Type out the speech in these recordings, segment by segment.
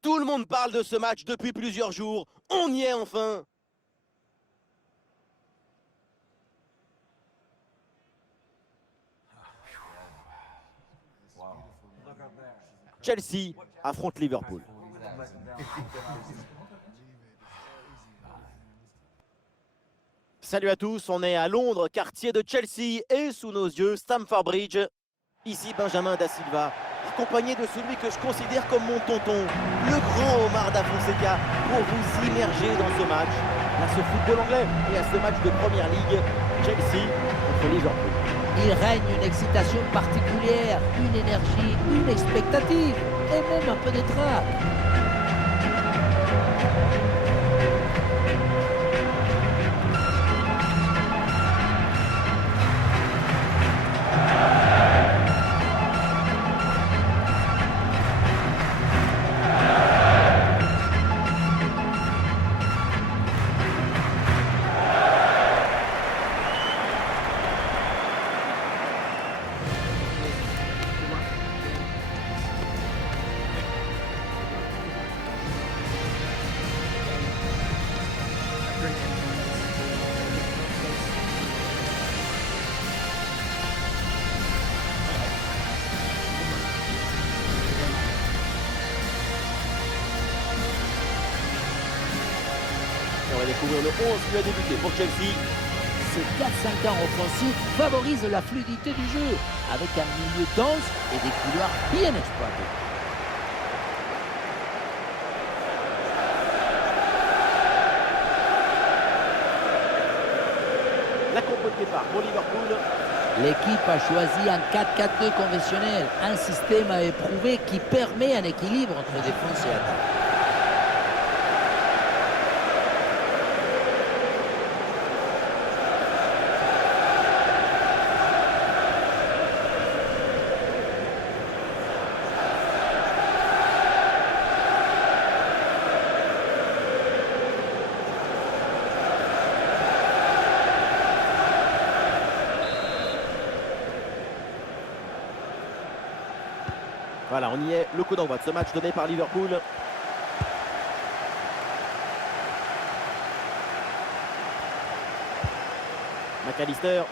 Tout le monde parle de ce match depuis plusieurs jours. On y est enfin. Chelsea affronte Liverpool. Salut à tous, on est à Londres, quartier de Chelsea, et sous nos yeux, Stamford Bridge. Ici Benjamin Da Silva, accompagné de celui que je considère comme mon tonton, le grand Omar Da Fonseca, pour vous immerger dans ce match, à ce football anglais et à ce match de Première Ligue, Chelsea contre Liverpool. Il règne une excitation particulière, une énergie, une expectative et même un peu de trac. On va découvrir le 11 qui a débuté pour Chelsea. Ces 4-5 ans offensifs favorisent la fluidité du jeu, avec un milieu dense et des couloirs bien exploités. La compo de départ pour Liverpool. L'équipe a choisi un 4-4-2 conventionnel, un système à éprouver qui permet un équilibre entre défense et attaque. Voilà, on y est. Le coup d'envoi de ce match donné par Liverpool. McAllister.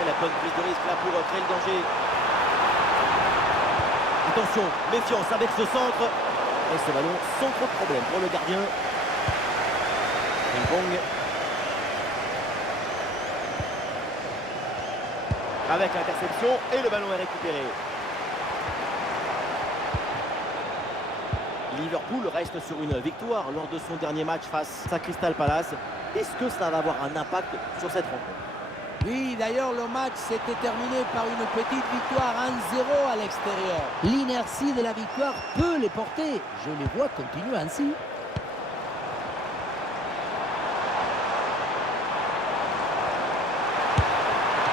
Et la bonne prise de risque là pour créer le danger. Attention, méfiance avec ce centre. Et ce ballon sans trop de problème pour le gardien. Ping-pong. Avec l'interception et le ballon est récupéré. Liverpool reste sur une victoire lors de son dernier match face à Crystal Palace. Est-ce que ça va avoir un impact sur cette rencontre? Oui, d'ailleurs, le match s'était terminé par une petite victoire 1-0 à l'extérieur. L'inertie de la victoire peut les porter. Je les vois continuer ainsi.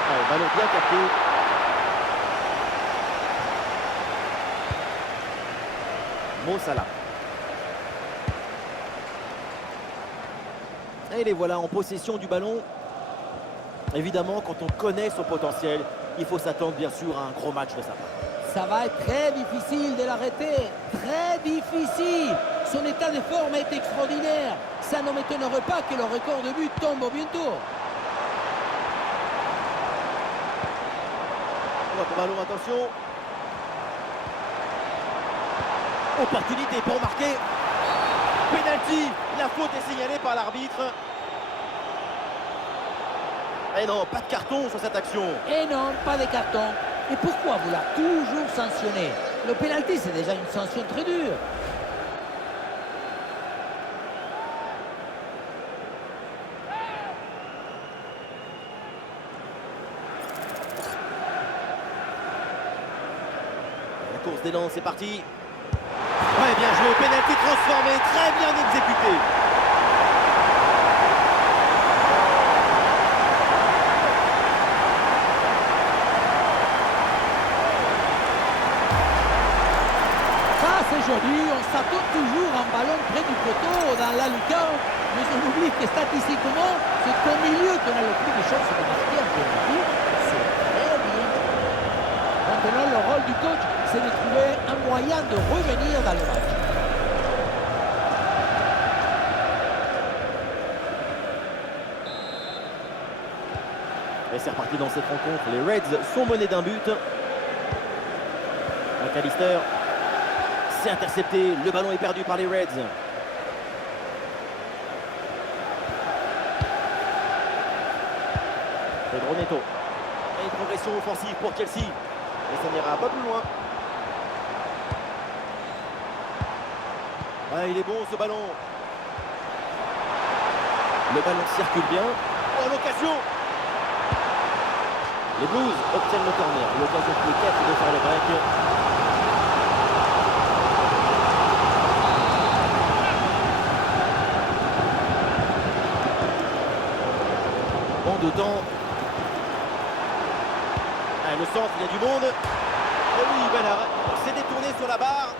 Allez, ballon bien capté. Mo Salah. Et les voilà en possession du ballon. Évidemment, quand on connaît son potentiel, il faut s'attendre bien sûr à un gros match de sa part. Ça va être très difficile de l'arrêter. Très difficile. Son état de forme est extraordinaire. Ça ne m'étonnerait pas que le record de but tombe bientôt. Pour ballon, attention. Opportunité pour marquer. Penalty. La faute est signalée par l'arbitre. Et non, pas de carton sur cette action. Et non, pas de carton. Et pourquoi vouloir toujours sanctionner? Le pénalty, c'est déjà une sanction très dure. La course d'élan, c'est parti. Ouais, bien joué. Penalty transformé, très bien exécuté. Aujourd'hui, on s'attend toujours un ballon près du poteau dans la lucarne, Mais on oublie que statistiquement, c'est au milieu qu'on a le plus de chances de marquer en géométrie. C'est très bien. Maintenant, le rôle du coach, c'est de trouver un moyen de revenir dans le match. Et c'est reparti dans cette rencontre. Les Reds sont menés d'un but. McAllister, c'est intercepté. Le ballon est perdu par les Reds. Pedro Neto. Et une progression offensive pour Chelsea. Et ça n'ira pas plus loin. Ah, il est bon ce ballon. Le ballon circule bien. Oh, l'occasion! Les Blues obtiennent le corner. L'occasion peut-être de faire le break. En deux temps. Ah, le centre, il y a du monde. Oh oui, bel arrêt. C'est détourné sur la barre.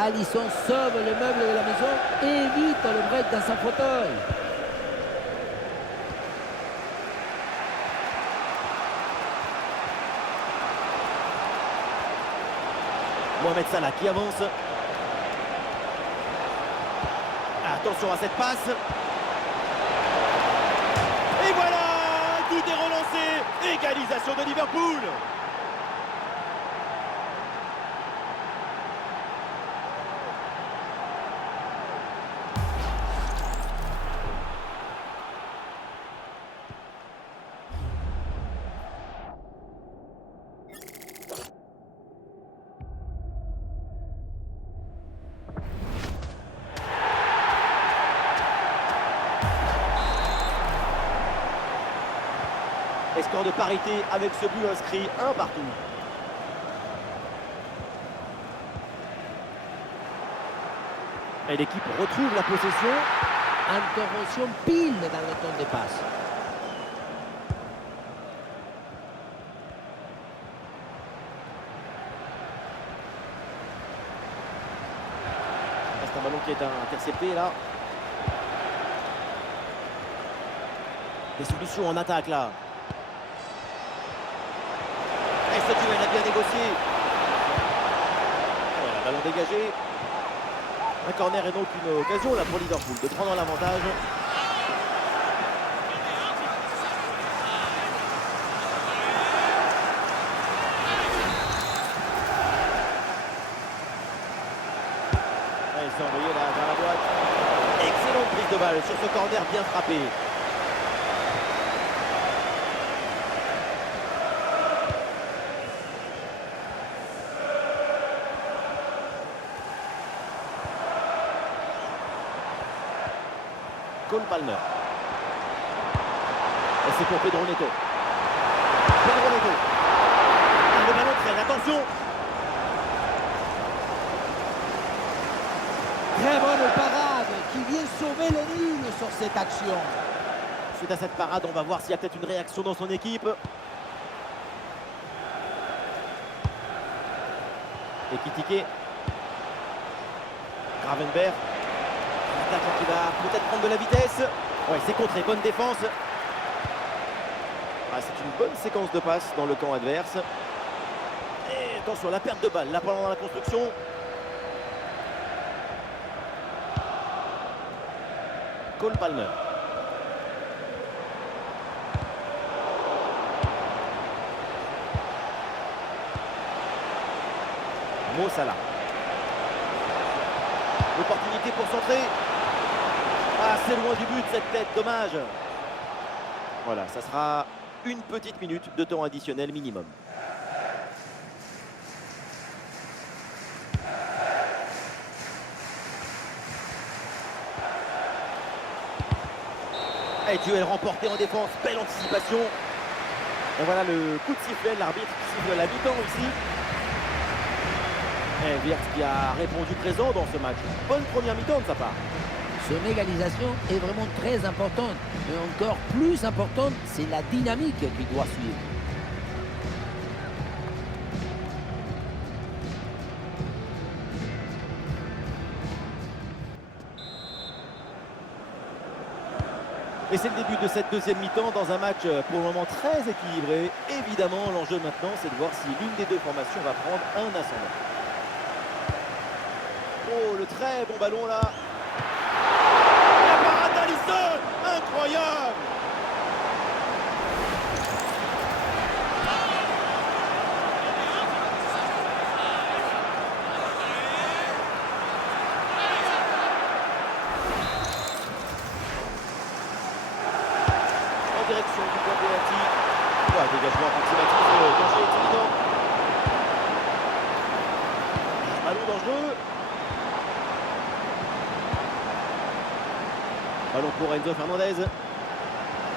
Alisson sauve le meuble de la maison et évite le break dans son fauteuil. Mohamed Salah qui avance. Attention à cette passe. Et voilà, tout est relancé. Égalisation de Liverpool. Et score de parité avec ce but inscrit, un partout. Et l'équipe retrouve la possession. Intervention pile dans le temps de passe. C'est un ballon qui est intercepté là. Des solutions en attaque là. Et ce duel a bien négocié. Voilà, ballon dégagé. Un corner et donc une occasion là pour Liverpool de prendre l'avantage. Il s'est envoyé là vers la droite. Excellente prise de balle sur ce corner bien frappé. Cole Palmer. Et c'est pour Pedro Neto. Pedro Neto. Le ballon traîne, attention. Très bonne parade qui vient sauver le nul sur cette action. Suite à cette parade, on va voir s'il y a peut-être une réaction dans son équipe. Et Kitike. Gravenberg. L'attaquant qui va peut-être prendre de la vitesse. Ouais, c'est contré, bonne défense. Ah, c'est une bonne séquence de passes dans le camp adverse. Et attention, la perte de balle, là pendant la construction. Cole Palmer. Mo Salah. L'opportunité pour centrer. Ah, c'est loin du but cette tête, dommage. Voilà, ça sera une petite minute de temps additionnel minimum. Et duel remporté en défense, belle anticipation. Et voilà le coup de sifflet, l'arbitre qui siffle la mi-temps ici. Et Wirtz qui a répondu présent dans ce match. Bonne première mi-temps de sa part. Son égalisation est vraiment très importante. Mais encore plus importante, c'est la dynamique qu'il doit suivre. Et c'est le début de cette deuxième mi-temps dans un match pour le moment très équilibré. Évidemment, l'enjeu maintenant, c'est de voir si l'une des deux formations va prendre un ascendant. Oh, le très bon ballon là. La parade d'Alisson, incroyable. Direction du point de pénalty. Dégagement approximatif, le danger est évident. Ballon dangereux. Ballon pour Enzo Fernandez.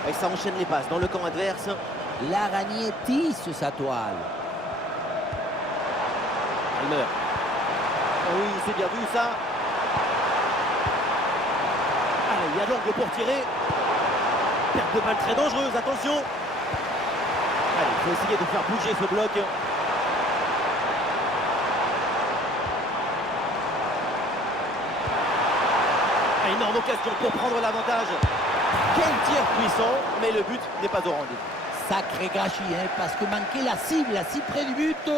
Et ça enchaîne les passes dans le camp adverse. L'araignée tisse sa toile. Palmer. Oh oui, c'est bien vu ça. Allez, il y a l'angle pour tirer. Perte de balle très dangereuse, attention. Allez, il faut essayer de faire bouger ce bloc. Énorme occasion pour prendre l'avantage. Quel tir puissant, mais le but n'est pas au rendez-vous. Sacré gâchis, hein, parce que manquer la cible à si près du but,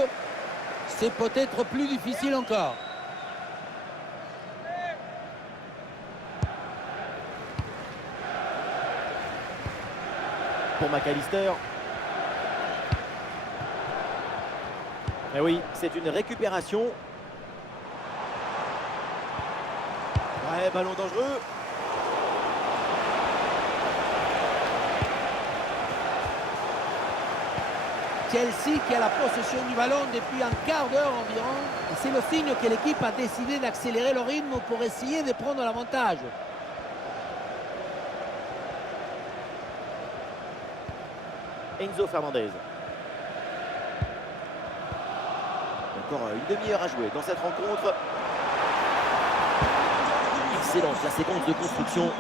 c'est peut-être plus difficile encore. Pour McAllister. Et oui, c'est une récupération. Ouais, ballon dangereux. Chelsea qui a la possession du ballon depuis un quart d'heure environ. Et c'est le signe que l'équipe a décidé d'accélérer le rythme pour essayer de prendre l'avantage. Enzo Fernandez. Encore une demi-heure à jouer dans cette rencontre. Excellente la séquence de construction.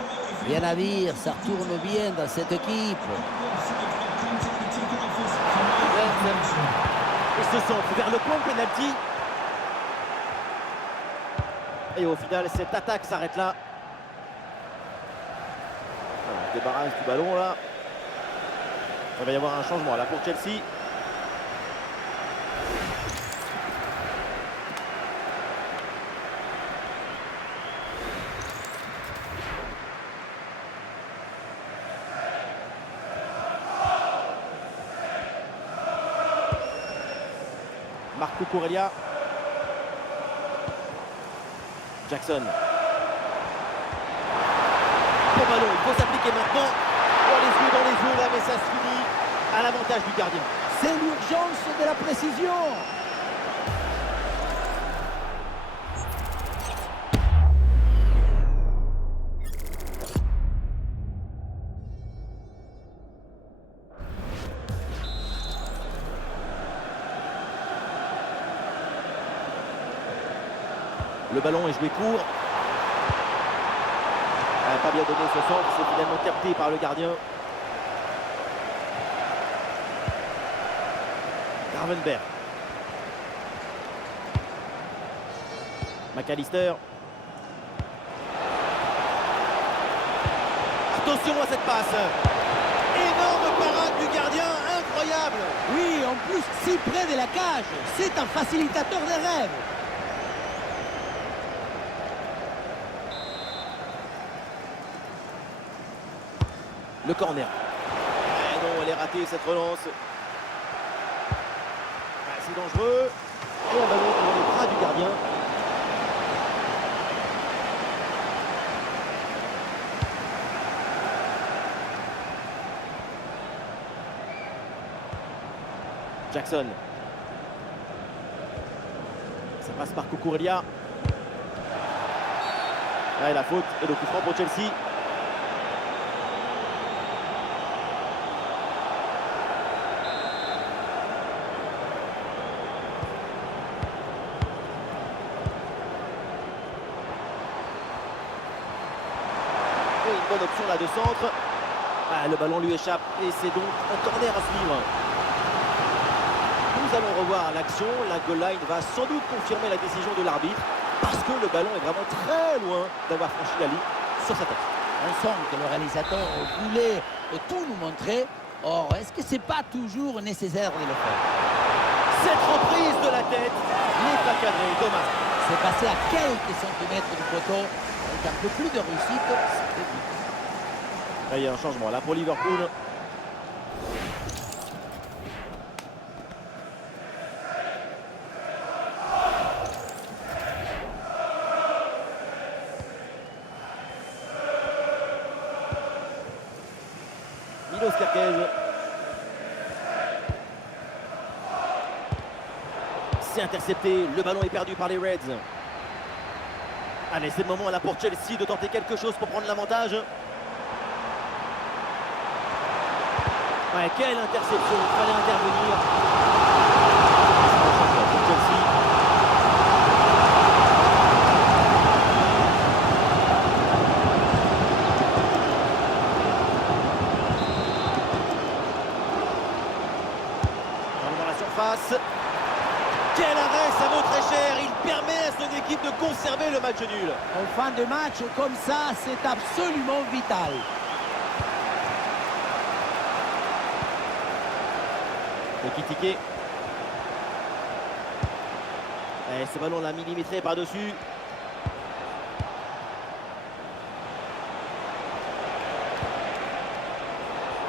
Rien à dire, ça tourne bien dans cette équipe. Et ce centre vers le point de pénalty. Et au final, cette attaque s'arrête là. On se débarrasse du ballon là. Il va y avoir un changement là pour Chelsea. Marco Cucurella. Jackson. Bon ballon, il faut s'appliquer maintenant. Oh, les yeux dans les yeux là, mais ça se finit à l'avantage du gardien. C'est l'urgence de la précision. Le ballon est joué court. Pas bien donné ce centre, c'est finalement capté par le gardien. Gravenberch. McAllister. Attention à cette passe. Énorme parade du gardien, incroyable. Oui, en plus, si près de la cage. C'est un facilitateur des rêves. Le corner. Eh non, elle est ratée cette relance. Ah, c'est dangereux. Et un ballon dans les bras du gardien. Jackson. Ça passe par Cucurella. Là, la faute et le coup franc pour Chelsea. Bonne option là de centre. Ah, le ballon lui échappe et c'est donc un corner à suivre. Nous allons revoir l'action. La goal line va sans doute confirmer la décision de l'arbitre parce que le ballon est vraiment très loin d'avoir franchi la ligne sur sa tête. On sent que le réalisateur voulait tout nous montrer. Or, est-ce que c'est pas toujours nécessaire de le faire? Cette reprise de la tête n'est pas cadrée, dommage. C'est passé à quelques centimètres du poteau. Avec un peu plus de réussite, c'était but. Là, il y a un changement là pour Liverpool. Milos Kerkez. C'est intercepté, le ballon est perdu par les Reds. Allez, c'est le moment là pour Chelsea de tenter quelque chose pour prendre l'avantage. Ouais, quelle interception, il fallait intervenir. Pour Chelsea. Dans la surface. Quel arrêt, ça vaut très cher. Il permet à son équipe de conserver le match nul. En fin de match, comme ça, c'est absolument vital. Ekitike. Et ce ballon l'a millimétré par-dessus.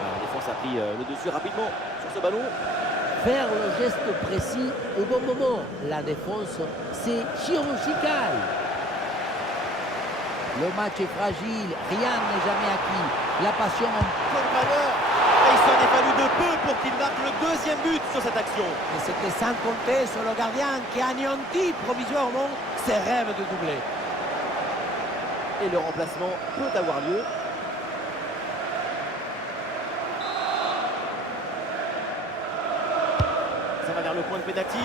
La défense a pris le dessus rapidement sur ce ballon. Faire le geste précis au bon moment. La défense, c'est chirurgical. Le match est fragile, rien n'est jamais acquis. La passion Comme valeur. Et il s'en est fallu de peu pour qu'il marque le deuxième but sur cette action. et c'était sans compter sur le gardien qui anéantit provisoirement ses rêves de doubler. Et le remplacement peut avoir lieu. Ça va vers le point de pénalty.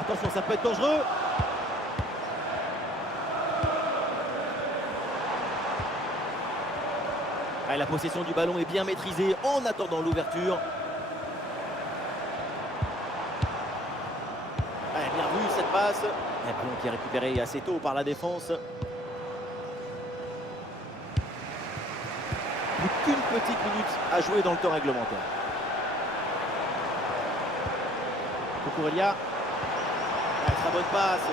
Attention, ça peut être dangereux. Ah, la possession du ballon est bien maîtrisée en attendant l'ouverture. Ah, bien vu cette passe. Un ballon qui est récupéré assez tôt par la défense. Plus qu'une petite minute à jouer dans le temps réglementaire. Cucurella. Très bonne passe.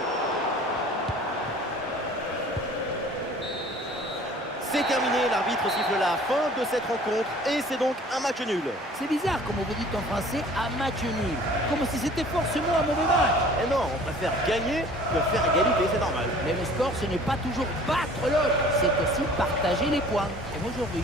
C'est terminé, l'arbitre siffle la fin de cette rencontre et c'est donc un match nul. C'est bizarre, comme vous dites en français, un match nul. Comme si c'était forcément un mauvais match. Et non, on préfère gagner que faire égalité, c'est normal. Mais le sport, ce n'est pas toujours battre l'autre, c'est aussi partager les points, comme aujourd'hui.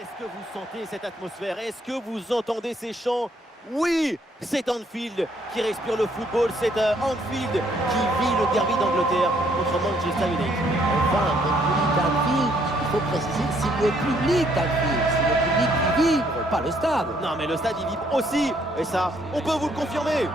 Est-ce que vous sentez cette atmosphère? Est-ce que vous entendez ces chants? Oui, c'est Anfield qui respire le football, c'est Anfield qui vit le derby d'Angleterre contre Manchester United. Enfin, quand vous dites Anfield, il faut préciser que c'est le public d'Anfield. C'est le public qui vibre, pas le stade. Non mais le stade il vibre aussi, et ça, on peut vous le confirmer.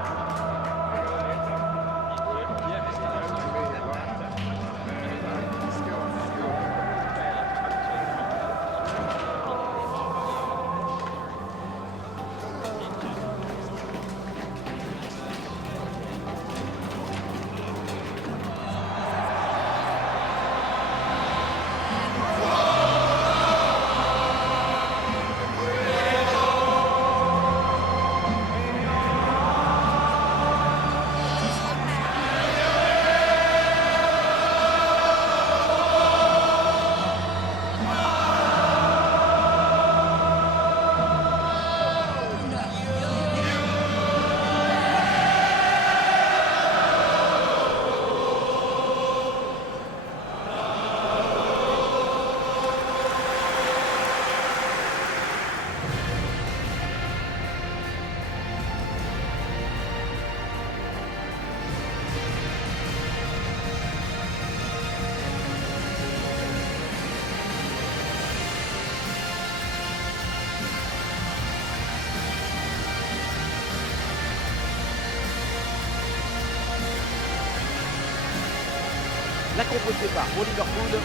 La contre-prépare pour Liverpool.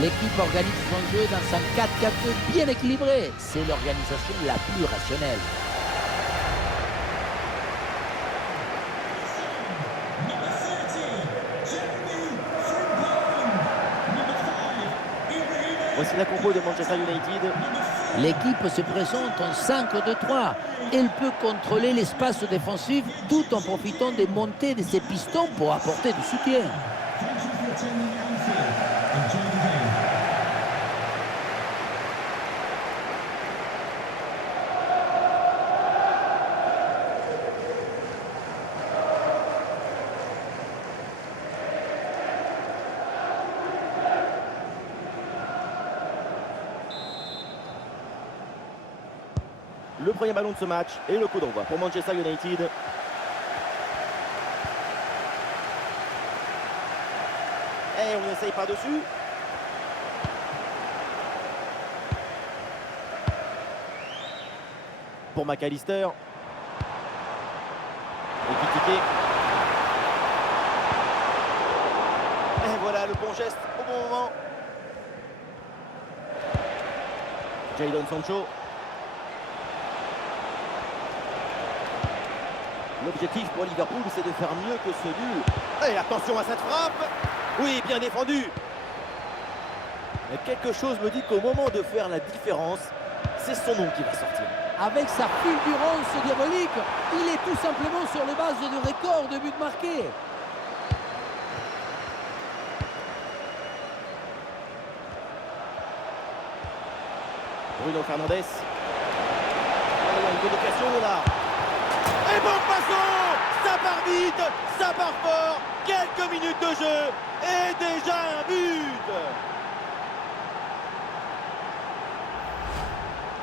L'équipe organise son jeu dans un 4-4-2 bien équilibré. C'est l'organisation la plus rationnelle. Voici la compo de Manchester United. L'équipe se présente en 5-2-3. Elle peut contrôler l'espace défensif tout en profitant des montées de ses pistons pour apporter du soutien. Le premier ballon de ce match et le coup d'envoi pour Manchester United. Et on essaye par-dessus. Pour McAllister. Et voilà le bon geste au bon moment. Jadon Sancho. L'objectif pour Liverpool, c'est de faire mieux que ce nul. Et attention à cette frappe. Oui, bien défendu. Mais quelque chose me dit qu'au moment de faire la différence, c'est son nom qui va sortir. Avec sa fulgurance diabolique, il est tout simplement sur les bases de record de buts marqués. Bruno Fernandes. Une bonne occasion là. Et bon passant. Ça part vite, ça part fort. Quelques minutes de jeu et déjà un but.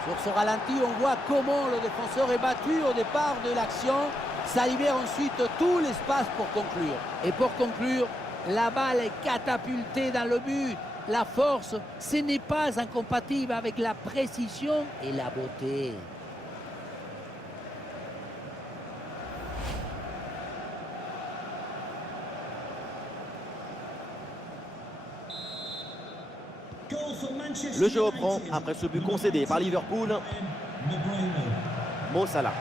Sur ce ralenti, on voit comment le défenseur est battu au départ de l'action. Ça libère ensuite tout l'espace pour conclure. Et pour conclure, la balle est catapultée dans le but. La force, ce n'est pas incompatible avec la précision et la beauté. Le jeu reprend après ce but concédé par Liverpool. Mo Salah.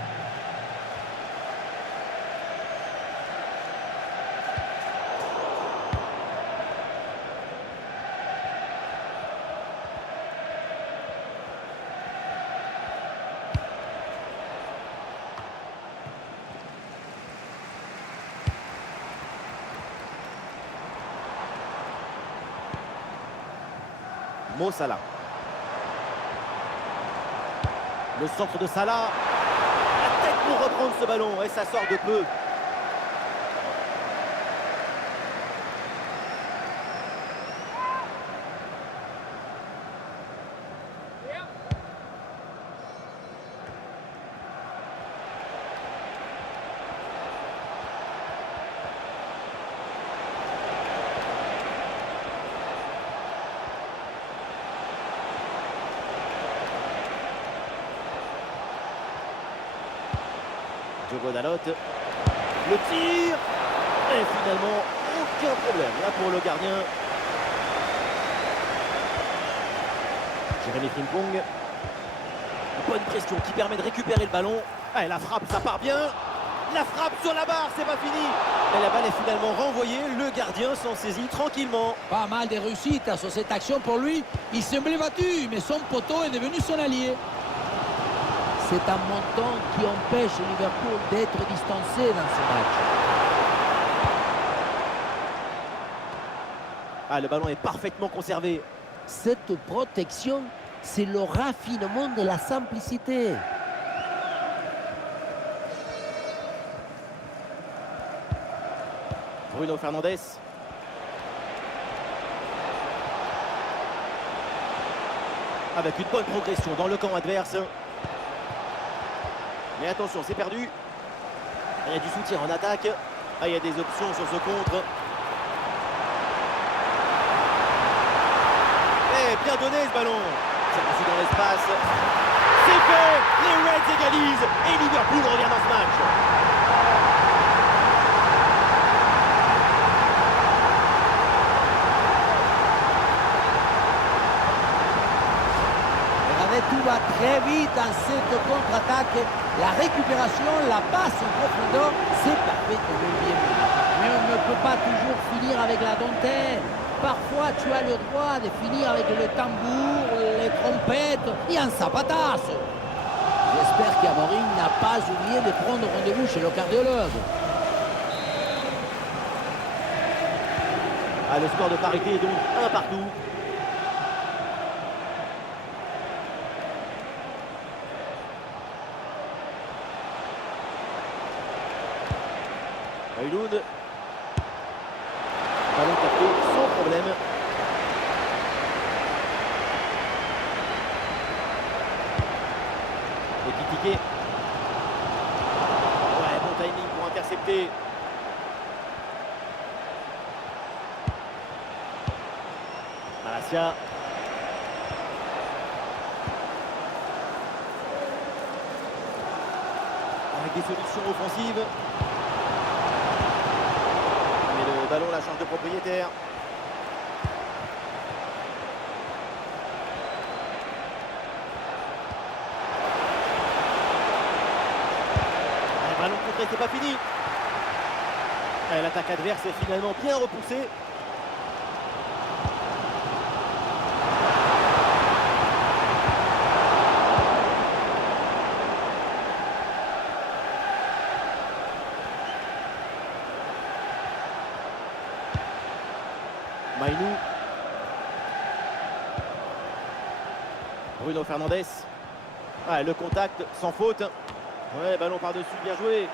Mo Salah. Le centre de Salah. La tête pour reprendre ce ballon et ça sort de peu. Diogo Dalot. Le tir. Et finalement, aucun problème là pour le gardien. Jérémy Frimpong. Bonne pression qui permet de récupérer le ballon. Et la frappe, ça part bien. La frappe sur la barre, c'est pas fini. Et la balle est finalement renvoyée. Le gardien s'en saisit tranquillement. Pas mal de réussites sur cette action pour lui. Il semblait battu, mais son poteau est devenu son allié. C'est un montant qui empêche Liverpool d'être distancé dans ce match. Ah, le ballon est parfaitement conservé. Cette protection, c'est le raffinement de la simplicité. Bruno Fernandes. Avec une bonne progression dans le camp adverse. Mais attention, c'est perdu. Il y a du soutien en attaque. Ah, il y a des options sur ce contre. Et bien donné ce ballon. C'est passé dans l'espace. C'est fait. Les Reds égalisent. Et Liverpool revient dans ce match. très vite dans cette contre-attaque. La récupération, la passe en profondeur, c'est parfait comme le bien. Mais on ne peut pas toujours finir avec la dentelle. Parfois, tu as le droit de finir avec le tambour, les trompettes et un zapatasse. J'espère qu'Amorim n'a pas oublié de prendre rendez-vous chez le cardiologue. Ah, le score de parité est donc 1 partout. Højlund. Ballon capté sans problème. Et Kitike. Ouais, bon timing pour intercepter. Malacia. Avec des solutions offensives. Mais le ballon la change de propriétaire. Le ballon contré, c'est pas fini. L'attaque adverse est finalement bien repoussée. Mainou. Bruno Fernandes. Ah, le contact sans faute. Ouais, ballon par-dessus, bien joué.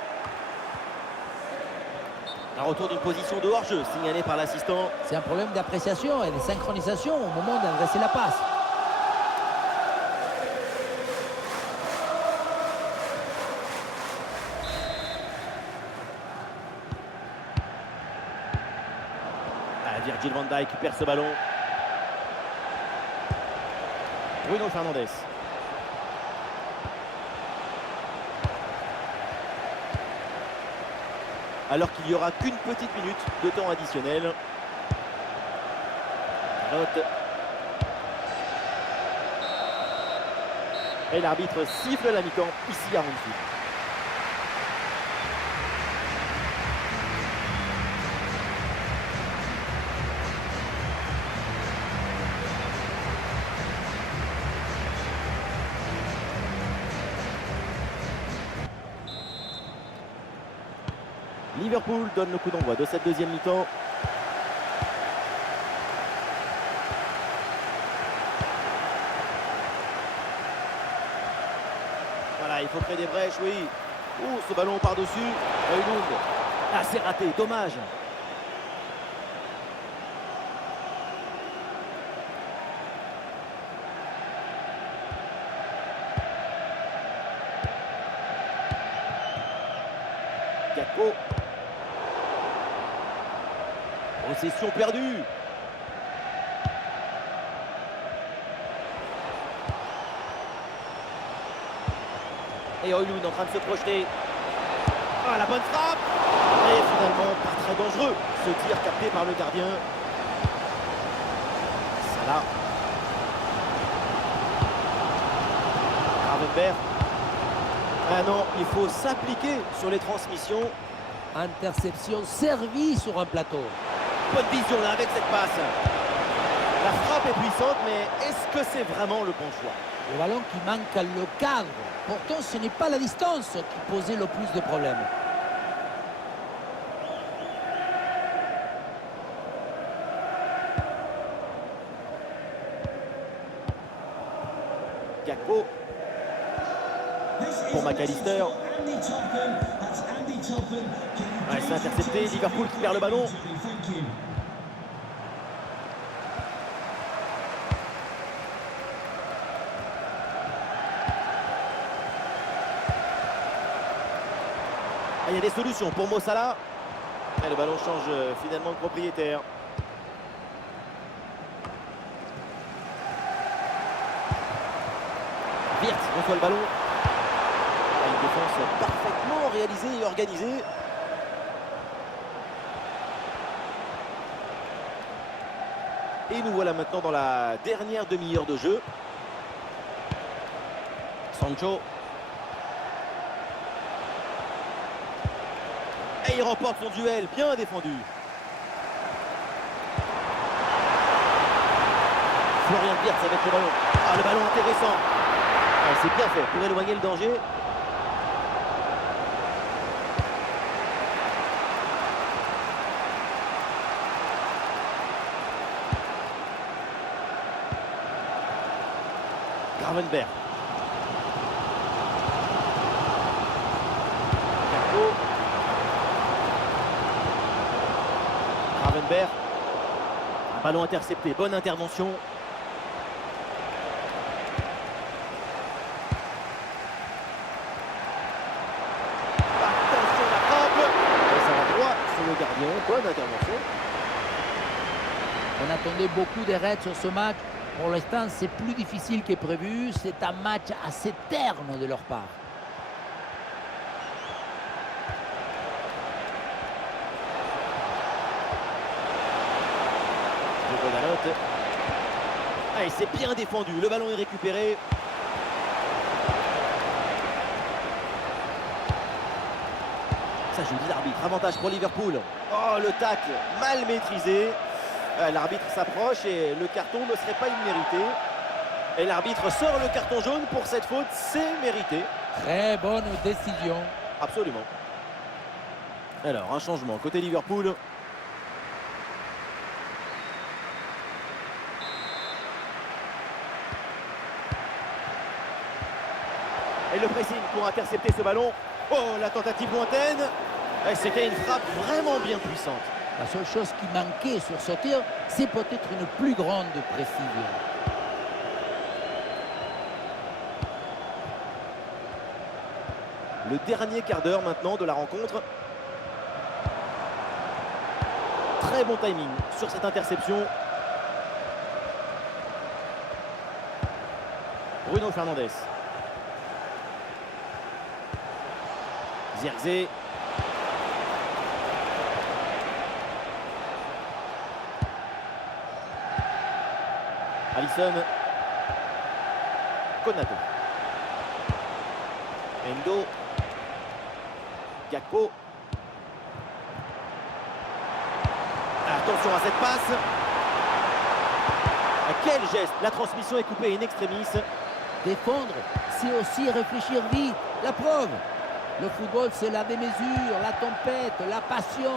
Un retour d'une position de hors-jeu signalé par l'assistant. C'est un problème d'appréciation et de synchronisation au moment d'adresser la passe. Virgil van Dijk perd ce ballon. Bruno Fernandes. Alors qu'il n'y aura qu'une petite minute de temps additionnel. Note. Et l'arbitre siffle la mi-temps ici à Anfield. Liverpool donne le coup d'envoi de cette deuxième mi-temps. Voilà, il faut créer des brèches, oui. Oh, ce ballon par-dessus. Højlund. Ah, c'est raté, dommage. Gakpo. Possession perdue. Et Højlund en train de se projeter. Ah, la bonne frappe. Et finalement, pas très dangereux. Ce tir capté par le gardien. Salah. Gravenberch. Ah non, il faut s'appliquer sur les transmissions. Interception servie sur un plateau. Bonne vision là avec cette passe. La frappe est puissante, mais est-ce que c'est vraiment le bon choix? Le ballon qui manque le cadre. Pourtant, ce n'est pas la distance qui posait le plus de problèmes. Gakpo. Pour McAllister. Ouais, c'est intercepté. Liverpool qui perd le ballon. Ah, il y a des solutions pour Mo Salah. Et le ballon change finalement de propriétaire. Wirtz reçoit le ballon. Une défense parfaitement réalisée et organisée. Et nous voilà maintenant dans la dernière demi-heure de jeu. Sancho. Et il remporte son duel, bien défendu. Florian Wirtz avec le ballon. Ah, le ballon intéressant. Ah, c'est bien fait pour éloigner le danger. Gravenberch. Carpo. Gravenberch. Un ballon intercepté, bonne intervention. Attention la frappe. Et ça va droit sur le gardien, bonne intervention. On attendait beaucoup de raids sur ce match. Pour l'instant, c'est plus difficile que prévu. C'est un match assez terne de leur part. Ah, et c'est bien défendu. Le ballon est récupéré. Ça, je dis l'arbitre. Avantage pour Liverpool. Oh, le tacle mal maîtrisé. L'arbitre s'approche et le carton ne serait pas immérité. Et l'arbitre sort le carton jaune pour cette faute, c'est mérité. Très bonne décision. Absolument. Alors, un changement côté Liverpool. Et le pressing pour intercepter ce ballon. Oh, la tentative lointaine. C'était une frappe vraiment bien puissante. La seule chose qui manquait sur ce tir, c'est peut-être une plus grande précision. Le dernier quart d'heure maintenant de la rencontre. Très bon timing sur cette interception. Bruno Fernandes. Zirkzee. Alisson. Konaté. Endo. Gakpo. Attention à cette passe. Quel geste. La transmission est coupée in extremis. Défendre, c'est aussi réfléchir vite. La preuve. Le football, c'est la démesure, la tempête, la passion.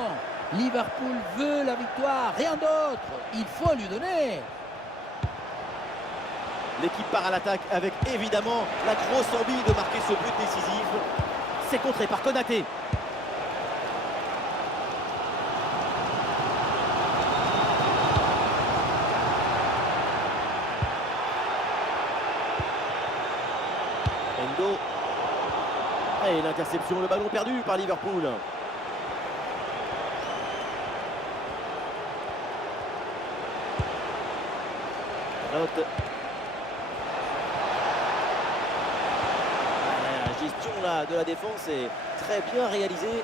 Liverpool veut la victoire, rien d'autre. Il faut lui donner. L'équipe part à l'attaque avec évidemment la grosse envie de marquer ce but décisif. C'est contré par Konaté. Endo. Et l'interception, le ballon perdu par Liverpool. Note. La gestion là, de la défense est très bien réalisée.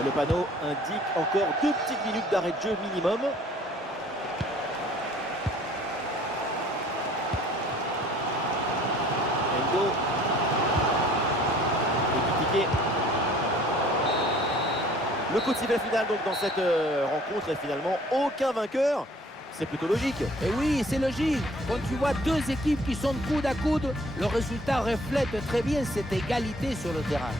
Et le panneau indique encore 2 petites minutes d'arrêt de jeu minimum. Le coup de sifflet final donc dans cette rencontre est finalement aucun vainqueur. C'est plutôt logique. Et oui, c'est logique. Quand tu vois deux équipes qui sont coude à coude, le résultat reflète très bien cette égalité sur le terrain.